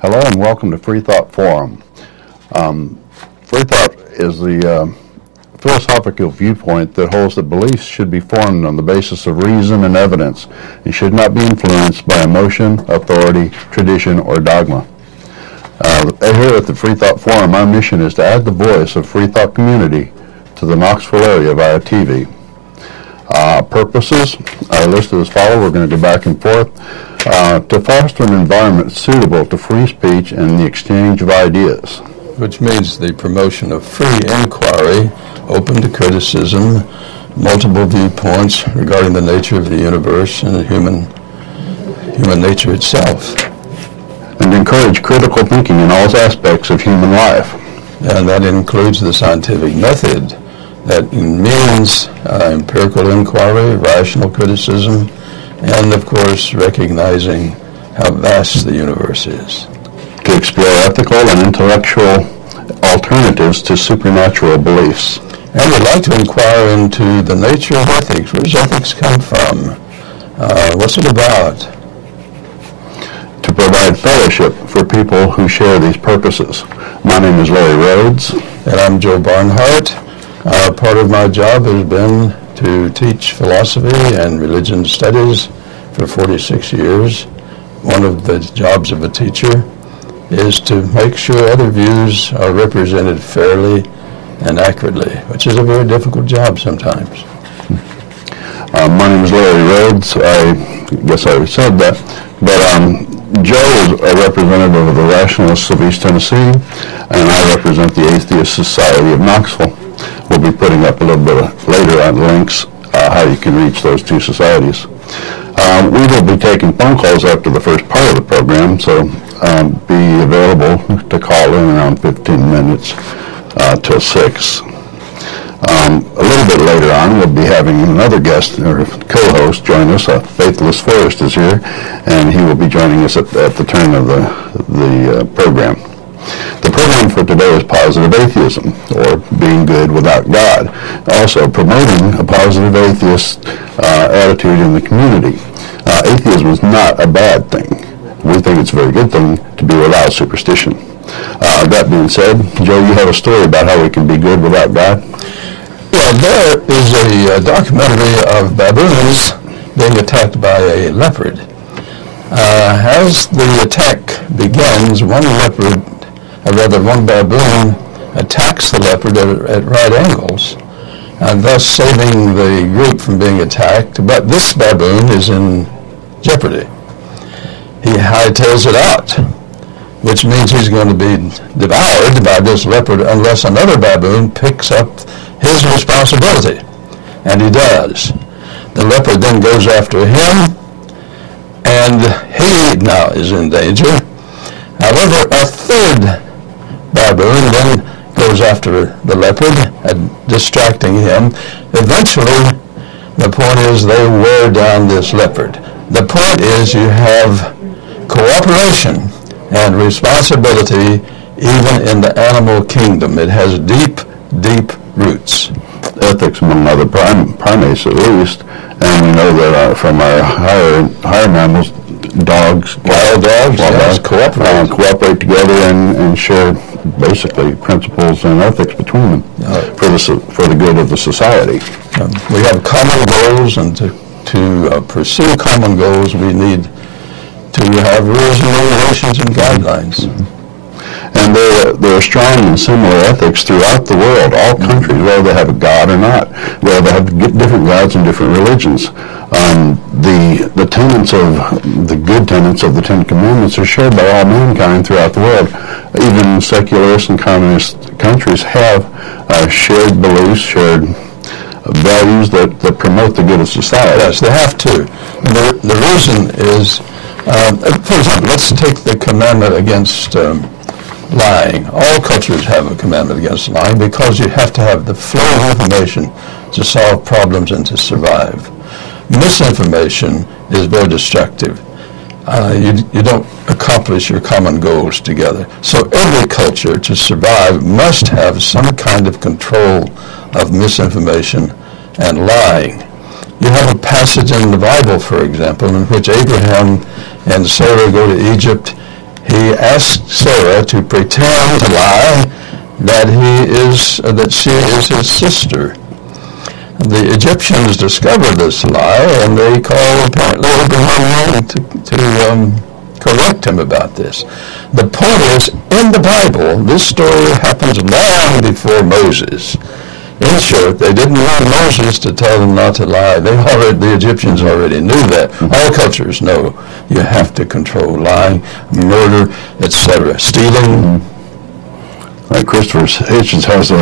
Hello and welcome to Freethought Forum. Freethought is the philosophical viewpoint that holds that beliefs should be formed on the basis of reason and evidence and should not be influenced by emotion, authority, tradition, or dogma. Here at the Freethought Forum, our mission is to add the voice of Freethought community to the Knoxville area via TV. Purposes are listed as follows. We're going to go back and forth. To foster an environment suitable to free speech and the exchange of ideas. Which means the promotion of free inquiry, open to criticism, multiple viewpoints regarding the nature of the universe and human nature itself. And encourage critical thinking in all aspects of human life. And that includes the scientific method. That means empirical inquiry, rational criticism, and of course recognizing how vast the universe is. To explore ethical and intellectual alternatives to supernatural beliefs. And we'd like to inquire into the nature of ethics. Where does ethics come from? What's it about? To provide fellowship for people who share these purposes. My name is Larry Rhodes. And I'm Joe Barnhart. Part of my job has been to teach philosophy and religion studies for 46 years. One of the jobs of a teacher is to make sure other views are represented fairly and accurately, which is a very difficult job sometimes. My name is Larry Rhodes. I guess I already said that. But Joe is a representative of the Rationalists of East Tennessee, and I represent the Atheist Society of Knoxville. We'll be putting up a little bit later on links how you can reach those two societies. We will be taking phone calls after the first part of the program, so be available to call in around 15 minutes till 6. A little bit later on, we'll be having another guest or co-host join us. Faithless Forrest is here, and he will be joining us at the turn of the program. The program for today is Positive Atheism, or Being Good Without God, also promoting a positive atheist attitude in the community. Atheism is not a bad thing. We think it's a very good thing to be without superstition. That being said, Joe, you have a story about how we can be good without God? Yeah, there is a documentary of baboons being attacked by a leopard. As the attack begins, one baboon attacks the leopard at right angles, and thus saving the group from being attacked. But this baboon is in jeopardy. He hightails it out, which means he's going to be devoured by this leopard unless another baboon picks up his responsibility. And he does. The leopard then goes after him, and he now is in danger. However, a third baboon then goes after the leopard, distracting him. Eventually, the point is they wear down this leopard. The point is you have cooperation and responsibility even in the animal kingdom. It has deep, deep roots. Ethics among other primates at least, and we know that from our higher mammals, wild dogs cooperate together and share basically principles and ethics between them for the good of the society. We have common goals, and to pursue common goals, we need to have rules and regulations and guidelines. Mm-hmm. And there are strong and similar ethics throughout the world, all countries, whether they have a God or not, whether they have different gods and different religions. The tenets of the good tenets of the Ten Commandments are shared by all mankind throughout the world. Even secularist and communist countries have shared beliefs, shared values that promote the good of society. Yes, they have to. And the reason is For example, let's take the commandment against lying. All cultures have a commandment against lying because you have to have the flow of information to solve problems and to survive. Misinformation is very destructive. You don't accomplish your common goals together. So every culture to survive must have some kind of control of misinformation and lying. You have a passage in the Bible, for example, in which Abraham and Sarah go to Egypt. He asks Sarah to pretend to lie that she is his sister. The Egyptians discover this lie, and they call apparently Abraham to correct him about this. The point is, in the Bible, this story happens long before Moses. In short, they didn't want Moses to tell them not to lie. The Egyptians already knew that. All cultures know you have to control lying, murder, etc., stealing. Christopher Hitchens has a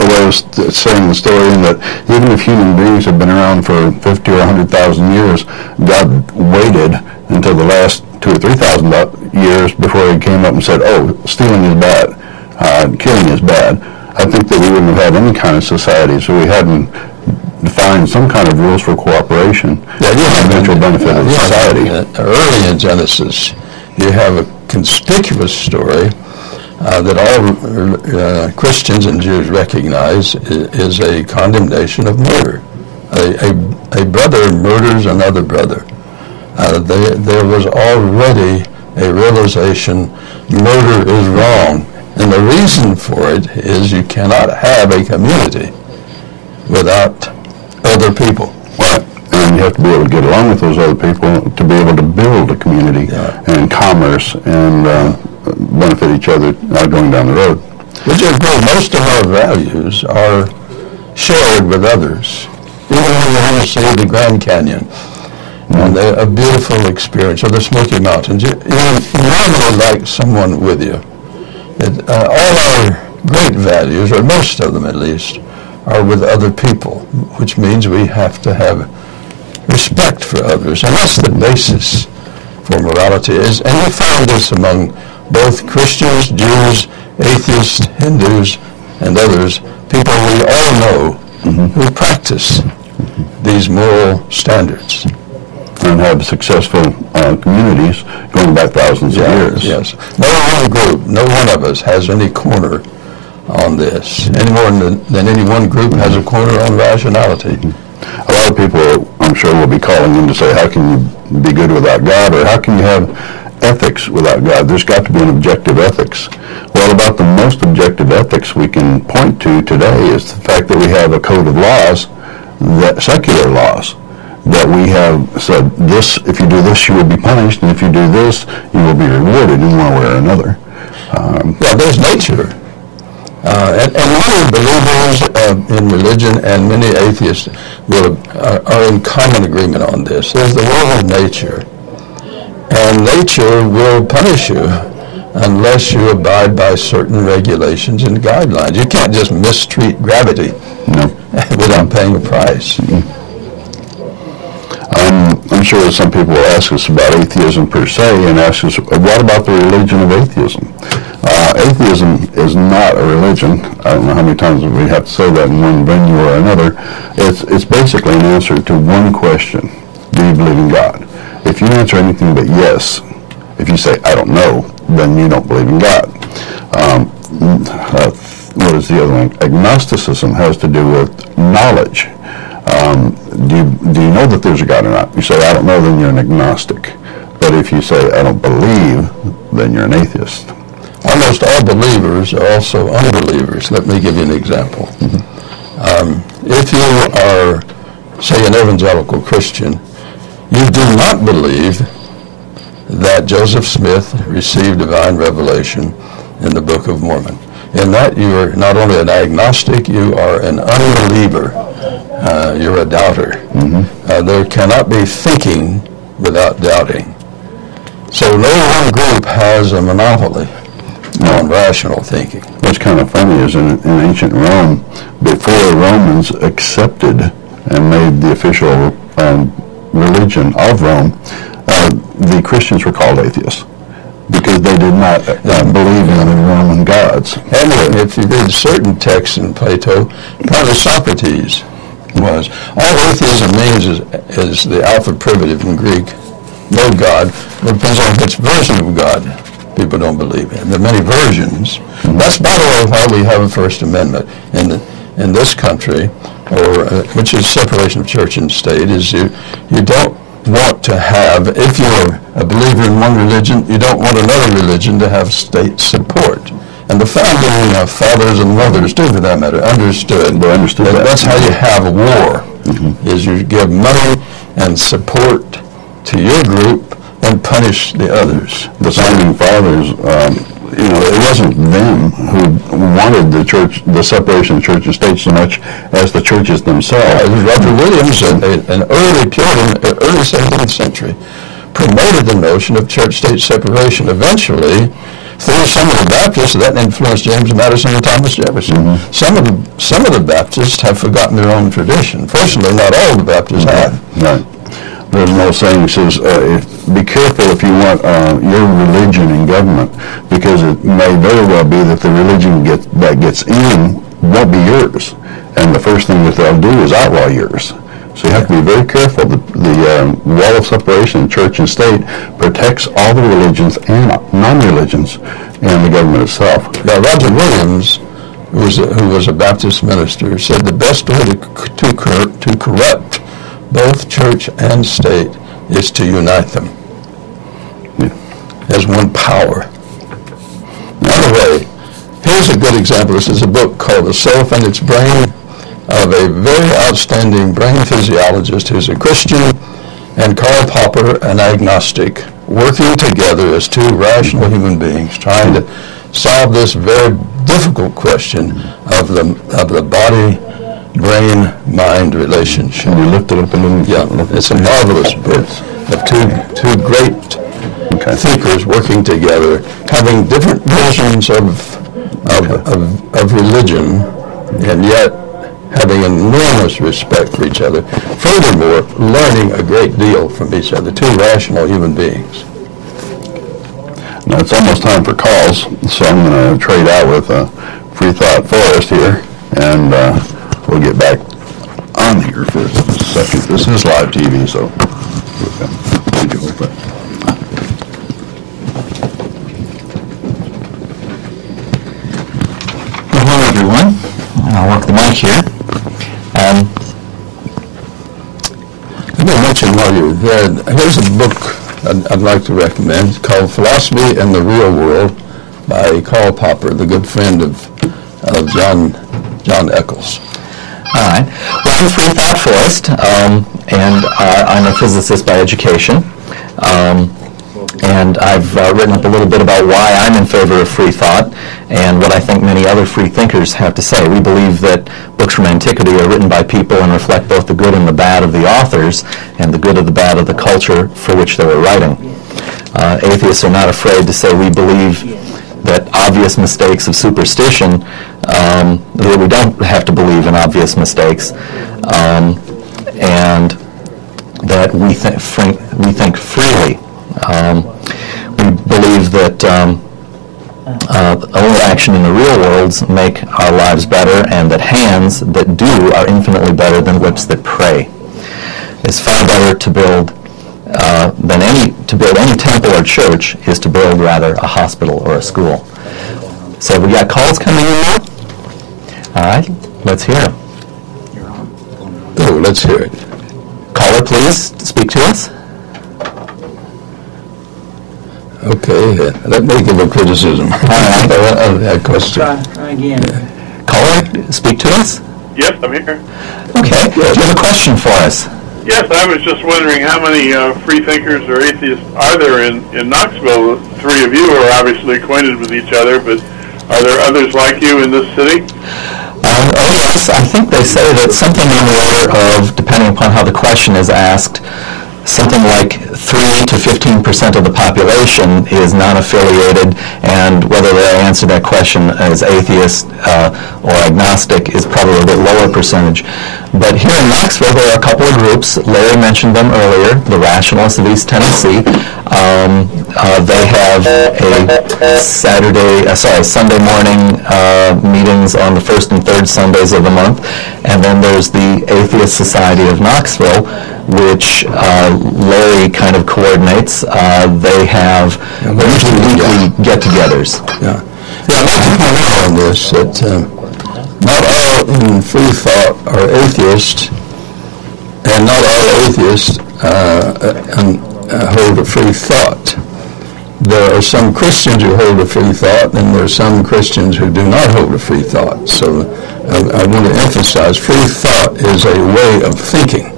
way of saying the story in that even if human beings have been around for 50 or 100,000 years, God waited until the last 2,000 or 3,000 years before he came up and said, "Oh, stealing is bad, killing is bad." I think that we wouldn't have had any kind of society, so we hadn't defined some kind of rules for cooperation and mutual benefit of society. Early in Genesis, you have a conspicuous story that all Christians and Jews recognize is a condemnation of murder. A brother murders another brother. There was already a realization murder is wrong. And the reason for it is you cannot have a community without other people. Right. And you have to be able to get along with those other people to be able to build a community and commerce and benefit each other going down the road. Would you agree most of our values are shared with others? Even when you want to see the Grand Canyon and a beautiful experience, or the Smoky Mountains, you normally like someone with you. All our great values, or most of them at least, are with other people, which means we have to have respect for others. And that's the basis for morality. And we find this among both Christians, Jews, atheists, Hindus, and others, people we all know who practice these moral standards. And have successful communities going back thousands of years. Yes. No one group, no one of us has any corner on this, any more than any one group has a corner on rationality. A lot of people, I'm sure, will be calling in to say, how can you be good without God, or how can you have ethics without God? There's got to be an objective ethics. Well, about the most objective ethics we can point to today is the fact that we have a code of laws, that secular laws, that we have said, this, if you do this, you will be punished, and if you do this, you will be rewarded in one way or another. There's nature. And many believers in religion and many atheists are in common agreement on this. There's the law of nature. And nature will punish you unless you abide by certain regulations and guidelines. You can't just mistreat gravity without paying a price. I'm sure that some people will ask us about atheism per se and ask us, what about the religion of atheism? Atheism is not a religion. I don't know how many times we have to say that in one venue or another. It's basically an answer to one question. Do you believe in God? If you answer anything but yes, if you say, I don't know, then you don't believe in God. What is the other one? Agnosticism has to do with knowledge. Do you know that there's a God or not? You say, I don't know, then you're an agnostic. But if you say, I don't believe, then you're an atheist. Almost all believers are also unbelievers. Let me give you an example. If you are, say, an evangelical Christian, you do not believe that Joseph Smith received divine revelation in the Book of Mormon. In that, you are not only an agnostic, you are an unbeliever. You're a doubter. There cannot be thinking without doubting. So no one group has a monopoly on rational thinking. What's kind of funny is in ancient Rome, before the Romans accepted and made the official religion of Rome, the Christians were called atheists because they did not believe in the Roman gods. And if you read certain texts in Plato, probably Socrates was. All atheism means is the alpha privative in Greek, no God. It depends on which version of God people don't believe in. There are many versions. That's, by the way, why we have a First Amendment in this country, which is separation of church and state, is you don't want to have, if you're a believer in one religion, you don't want another religion to have state support. And the founding fathers and mothers, too, for that matter, understood that that's how you have a war, is you give money and support to your group and punish the others. The founding fathers, it wasn't them who wanted the separation of church and state so much as the churches themselves. It was Roger Williams, an early Puritan, early 17th century, promoted the notion of church-state separation. Eventually, through some of the Baptists, that influenced James Madison and Thomas Jefferson. Some of the Baptists have forgotten their own tradition. Fortunately, not all the Baptists have. Right. There's no saying says, be careful if you want your religion in government, because it may very well be that the religion that gets in won't be yours. And the first thing that they'll do is outlaw yours. So you have to be very careful. The wall of separation in church and state protects all the religions and non-religions and the government itself. Now, Roger Williams, who was a Baptist minister, said the best way to corrupt both church and state is to unite them as one power. By the way, here's a good example. This is a book called The Self and Its Brain, of a very outstanding brain physiologist who's a Christian, and Karl Popper, an agnostic, working together as two rational human beings trying to solve this very difficult question of the body-brain-mind relationship. And you lift it up and then... It's a marvelous book of two great thinkers working together, having different versions of religion, and yet having enormous respect for each other. Furthermore, learning a great deal from each other, two rational human beings. Now, it's almost time for calls, so I'm going to trade out with Freethought Forrest here, and we'll get back on here for a second. This is live TV, so... Hello, everyone. I'll work the mic here. Let me mention while you're there, here's a book I'd like to recommend called Philosophy and the Real World by Karl Popper, the good friend of John Eccles. All right. Well, I'm Freethought Forrest, and I'm a physicist by education. And I've written up a little bit about why I'm in favor of free thought and what I think many other free thinkers have to say. We believe that books from antiquity are written by people and reflect both the good and the bad of the authors and the good and the bad of the culture for which they were writing. Atheists are not afraid to say we believe that obvious mistakes of superstition, that we don't have to believe in obvious mistakes, and that we think freely. We believe that only action in the real worlds make our lives better, and that hands that do are infinitely better than lips that pray. It's far better to build any temple or church is to build rather a hospital or a school. So we got calls coming in now? All right, let's hear them. Oh, let's hear it. Caller, please speak to us. Okay, let me give a criticism. All right. Of that question. Try again. Caller, speak to us. Yes, I'm here. Okay. Do you have a question for us? Yes, I was just wondering how many free thinkers or atheists are there in Knoxville? Three of you are obviously acquainted with each other, but are there others like you in this city? Oh yes, I think they say that something in the order of, depending upon how the question is asked, something like 3 to 15% of the population is non-affiliated, and whether they answer that question as atheist or agnostic is probably a bit lower percentage. But here in Knoxville, there are a couple of groups. Larry mentioned them earlier, the Rationalists of East Tennessee. They have a Sunday morning meetings on the first and third Sundays of the month. And then there's the Atheist Society of Knoxville, which Larry kind of coordinates. They have usually weekly get-togethers. Yeah, I'd like to point out on this that not all in Freethought are atheists, and not all atheists hold a free thought. There are some Christians who hold a free thought, and there are some Christians who do not hold a free thought. So I want to emphasize free thought is a way of thinking.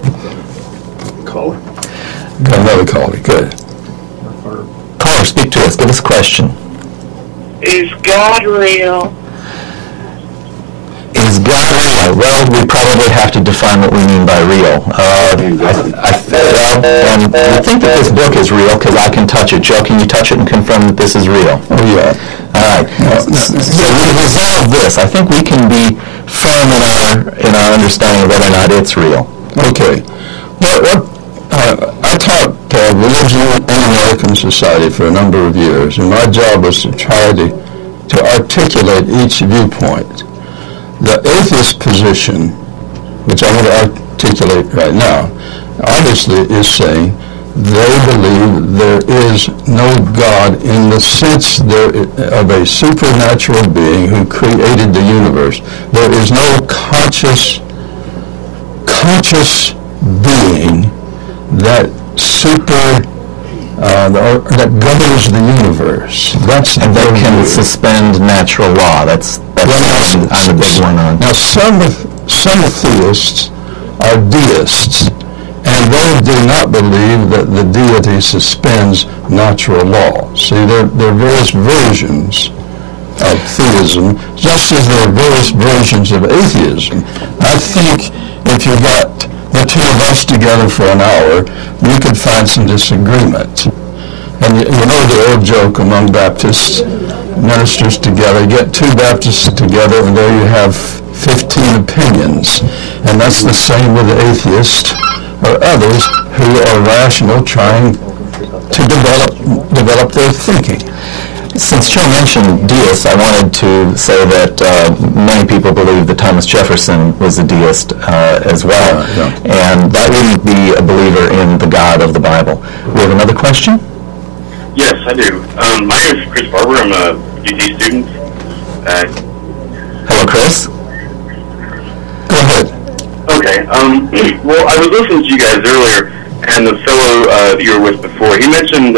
Caller. Got another caller. Good. Caller, speak to us. Give us a question. Is God real? Is God real? Well, we probably have to define what we mean by real. I think that this book is real because I can touch it. Joe, can you touch it and confirm that this is real? Oh, yeah. All right. So we resolve this. I think we can be firm in our understanding of whether or not it's real. Okay. Well, I taught religion in American society for a number of years, and my job was to try to articulate each viewpoint. The atheist position, which I want to articulate right now, obviously is saying they believe there is no God in the sense of a supernatural being who created the universe. There is no conscious being that that governs the universe. And they can suspend natural law. That's I'm the big one on. Now, some theists are deists, and they do not believe that the deity suspends natural law. See, there are various versions of theism, just as there are various versions of atheism. I think if you got the two of us together for an hour, we could find some disagreement. And you know the old joke among Baptist ministers together, get two Baptists together and there you have 15 opinions. And that's the same with the atheists or others who are rational, trying to develop their thinking. Since Joe mentioned deists, I wanted to say that many people believe that Thomas Jefferson was a deist as well, and that wouldn't be a believer in the God of the Bible. We have another question? Yes, I do. My name is Chris Barber. I'm a UT student. Hello, Chris. Go ahead. Okay. Well, I was listening to you guys earlier, and the fellow that you were with before, he mentioned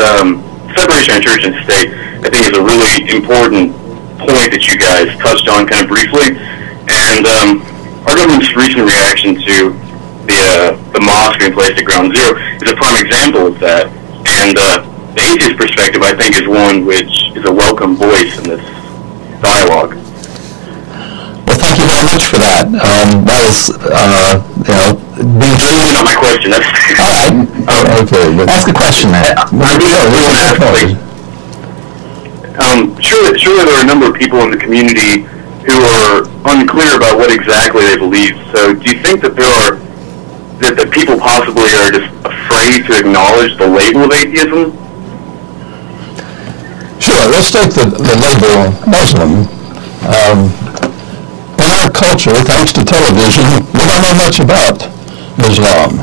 separation of church and state. I think is a really important point that you guys touched on kind of briefly. And our government's recent reaction to the mosque being placed at Ground Zero is a prime example of that. And the atheist perspective, I think, is one which is a welcome voice in this dialogue. Well, thank you very much for that. That was, being That's not my question. That's all right. Okay, ask a question, man. Surely there are a number of people in the community who are unclear about what exactly they believe. So do you think that that people possibly are just afraid to acknowledge the label of atheism? Sure, let's take the label Muslim. In our culture, thanks to television, we don't know much about Islam.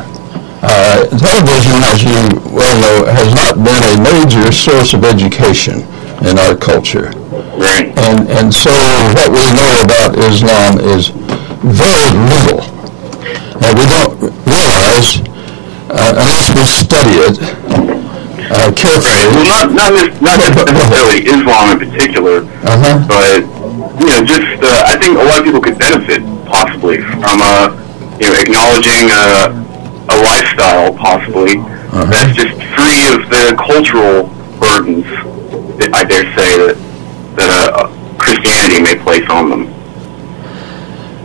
Television, as you well know, has not been a major source of education in our culture. Right. And so what we know about Islam is very little. And we don't realize, unless we study it carefully. Right. Well, not necessarily Islam in particular, but just I think a lot of people could benefit possibly from acknowledging a lifestyle possibly that's just free of the cultural burdens that I dare say that Christianity may place on them.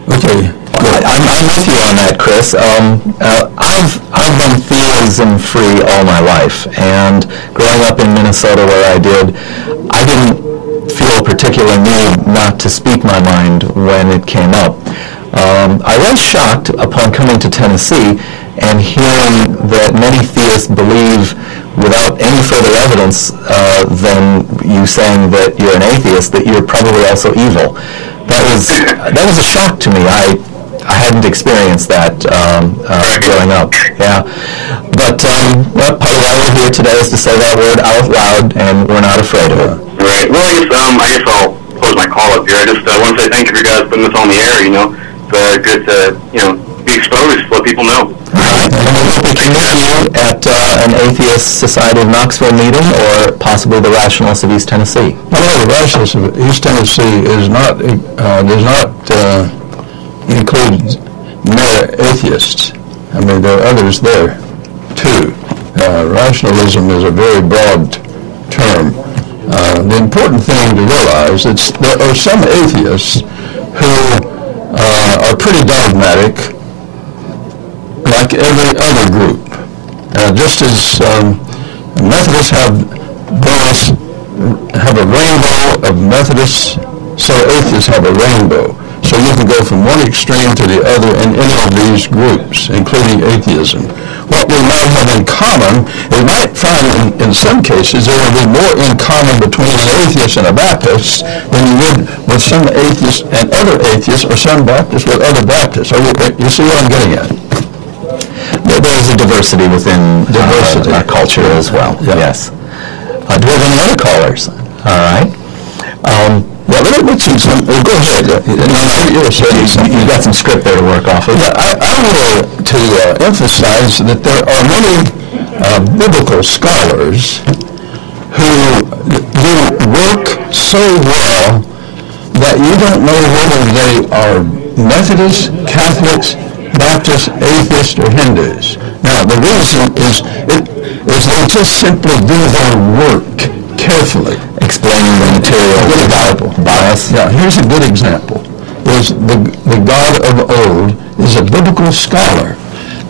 Okay. I'm with you on that, Chris. I've been theism free all my life, and growing up in Minnesota where I didn't feel a particular need not to speak my mind when it came up. I was shocked upon coming to Tennessee and hearing that many theists believe, without any further evidence than you saying that you're an atheist, that you're probably also evil. That was a shock to me. I hadn't experienced that growing up. Yeah, but part of why we're here today is to say that word out loud, and we're not afraid of it. Right. Well, I guess I'll close my call up here. I just want to say thank you for you guys putting this on the air. It's good to be exposed, let people know. Right. And we can meet you at an Atheist Society of Knoxville meeting, or possibly the Rationalists of East Tennessee. Well, the Rationalists of East Tennessee does not include mere atheists. I mean, there are others there too. Rationalism is a very broad term. The important thing to realize is there are some atheists who are pretty dogmatic, like every other group. Just as Methodists have a rainbow of Methodists, so atheists have a rainbow. So you can go from one extreme to the other in any of these groups, including atheism. What we might have in common, we might find in some cases there will be more in common between an atheist and a Baptist than you would with some atheists and other atheists, or some Baptists with other Baptists. You see what I'm getting at? There's a diversity within our culture as well. Yeah. Yes. Do we have any other callers? All right. Let's mention some. Go ahead. You got some script there to work off of. Yeah, I want to emphasize that there are many biblical scholars who do work so well that you don't know whether they are Methodists, Catholics, Baptists, atheists, or Hindus. Now, the reason is they just simply do their work carefully. Explaining the material of the Bible by us. Yeah, here's a good example. The God of old is a biblical scholar.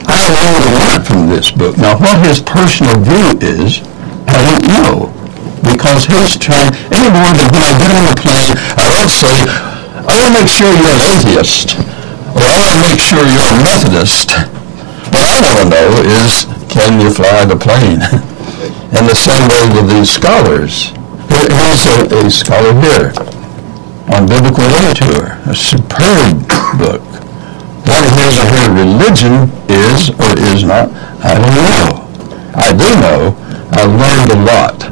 I learned a lot from this book. Now, what his personal view is, I don't know. Because he's trying, any more than when I get on the plane, I don't say, I want to make sure you're an atheist, or I want to make sure you're a Methodist. What I want to know is, can you fly the plane? And the same way with these scholars. Here's a scholar here on biblical literature, a superb book. What his or her religion is or is not, I don't know. I do know I learned a lot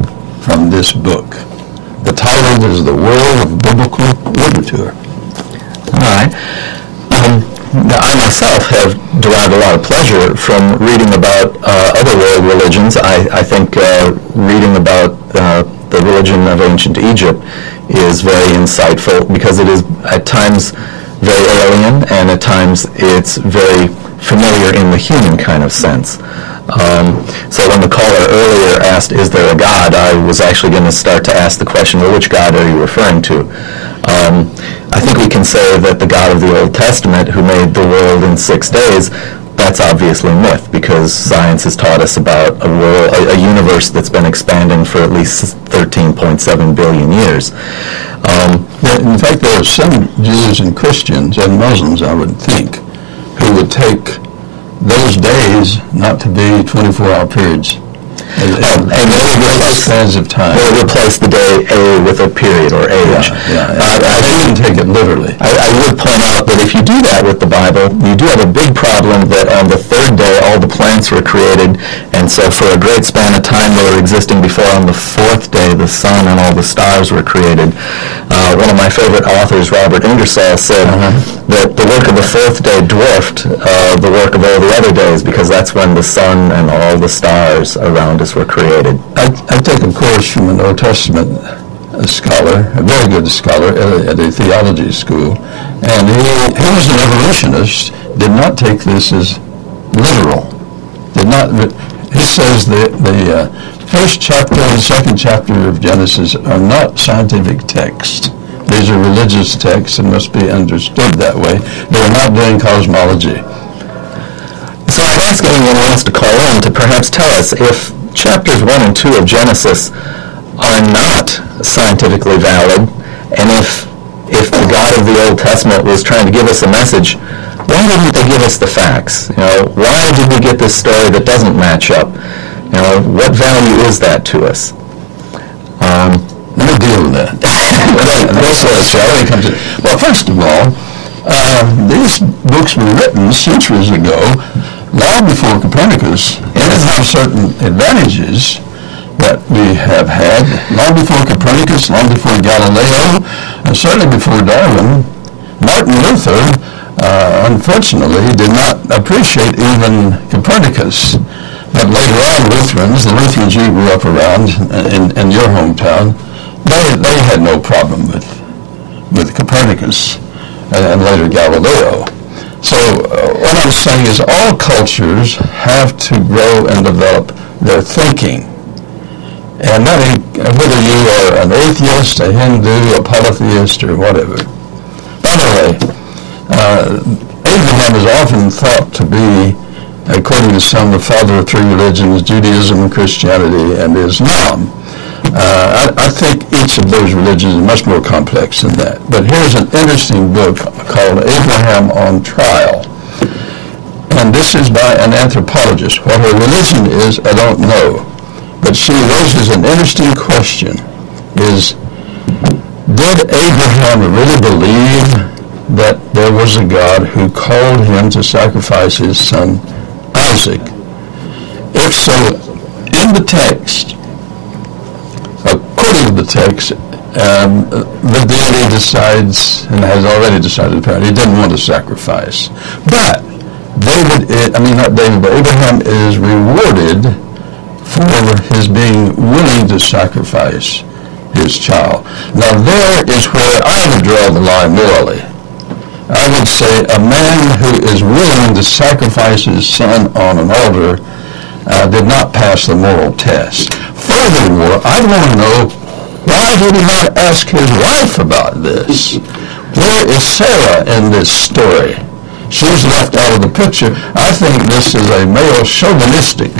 from this book. The title is The World of Biblical Literature. All right. I myself have derived a lot of pleasure from reading about other world religions. I think reading about the religion of ancient Egypt is very insightful because it is at times very alien and at times it's very familiar in the human kind of sense. So when the caller earlier asked, is there a God, I was actually going to start to ask the question, well, which God are you referring to? I think we can say that the God of the Old Testament, who made the world in 6 days, that's obviously myth, because science has taught us about a world, a universe that's been expanding for at least 13.7 billion years. In fact, there are some Jews and Christians and Muslims, I would think, who would take those days not to be 24-hour periods. And spans of time. Or replace the day A with a period or age. I didn't take it literally. I would point out that if you do that with the Bible, you do have a big problem that on the third day all the plants were created, and so for a great span of time they were existing before on the fourth day the sun and all the stars were created. One of my favorite authors, Robert Ingersoll, said that the work of the fourth day dwarfed the work of all the other days because that's when the sun and all the stars around us were created. I take a course from an Old Testament scholar, a very good scholar at a theology school, and he was an evolutionist, did not take this as literal. He says the first chapter and second chapter of Genesis are not scientific texts. These are religious texts and must be understood that way. They're not doing cosmology. So I'd ask anyone who wants to call in to perhaps tell us if chapters 1 and 2 of Genesis are not scientifically valid, and if the God of the Old Testament was trying to give us a message, why didn't they give us the facts? Why did we get this story that doesn't match up? What value is that to us? Let me deal with that. Well, first of all, these books were written centuries ago, long before Copernicus, and it has certain advantages that we have had long before Copernicus, long before Galileo, and certainly before Darwin. Martin Luther, unfortunately, did not appreciate even Copernicus. But later on, the Lutherans you grew up around in your hometown, they had no problem with Copernicus and later Galileo. So what I'm saying is all cultures have to grow and develop their thinking. And whether you are an atheist, a Hindu, a polytheist, or whatever. By the way, Abraham is often thought to be, according to some, the father of three religions, Judaism, Christianity, and Islam. I think each of those religions is much more complex than that. But here's an interesting book called Abraham on Trial. And this is by an anthropologist. What her religion is, I don't know. But she raises an interesting question, is, did Abraham really believe that there was a God who called him to sacrifice his son Isaac? If so, in the text, according to the text, the deity decides, and has already decided apparently, he didn't want to sacrifice. But Abraham is rewarded for his being willing to sacrifice his child. Now there is where I would draw the line morally. I would say a man who is willing to sacrifice his son on an altar did not pass the moral test. Furthermore, I want to know, why did he not ask his wife about this? Where is Sarah in this story? She's left out of the picture. I think this is a male chauvinistic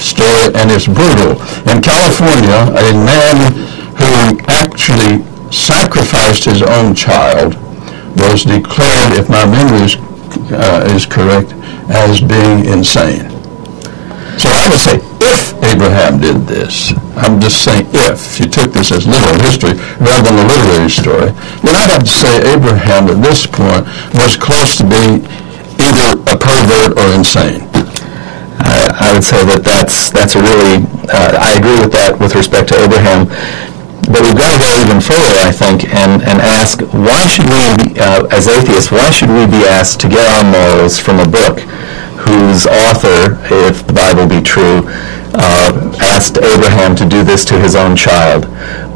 story, and it's brutal. In California, a man who actually sacrificed his own child was declared, if my memory is correct, as being insane. So I would say, if Abraham did this, I'm just saying if you took this as literal history rather than a literary story, then I'd have to say Abraham at this point was close to being either a pervert or insane. I would say that's a really, I agree with that with respect to Abraham. But we've got to go even further, I think, and ask, why should we, as atheists, why should we be asked to get our morals from a book whose author, if the Bible be true, asked Abraham to do this to his own child?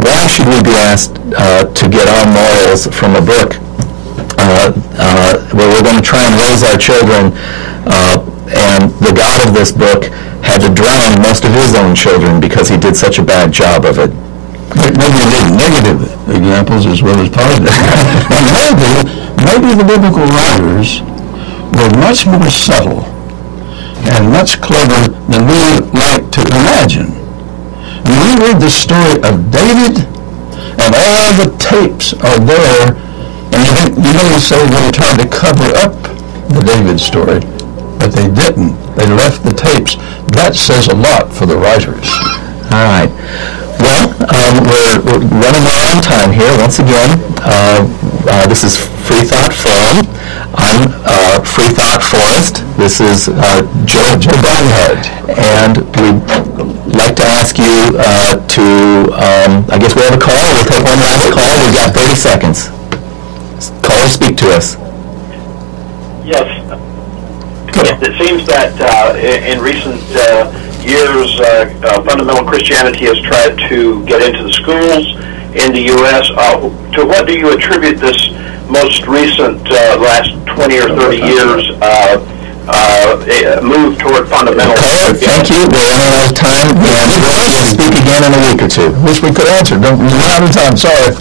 Why should we be asked to get our morals from a book where we're going to try and raise our children, and the God of this book had to drown most of his own children because he did such a bad job of it? Maybe you need negative examples as well as positive. And maybe the biblical writers were much more subtle and much clever than we like to imagine. When we read the story of David, and all the tapes are there, and you don't say they tried to cover up the David story, but they didn't. They left the tapes. That says a lot for the writers. All right. Well, we're running out of time here. Once again, this is Freethought Forum. I'm Freethought Forrest. This is Joe Barnhart. And we'd like to ask you to, I guess we have a call. We'll take one last call. We've got 30 seconds. Caller, speak to us. Yes. It seems that in recent years, fundamental Christianity has tried to get into the schools in the U.S. To what do you attribute this most recent last 20 or 30 years move toward fundamental? Thank you. We're running out of time, and we'll speak again in a week or two. Wish we could answer. Don't run out of time. Sorry.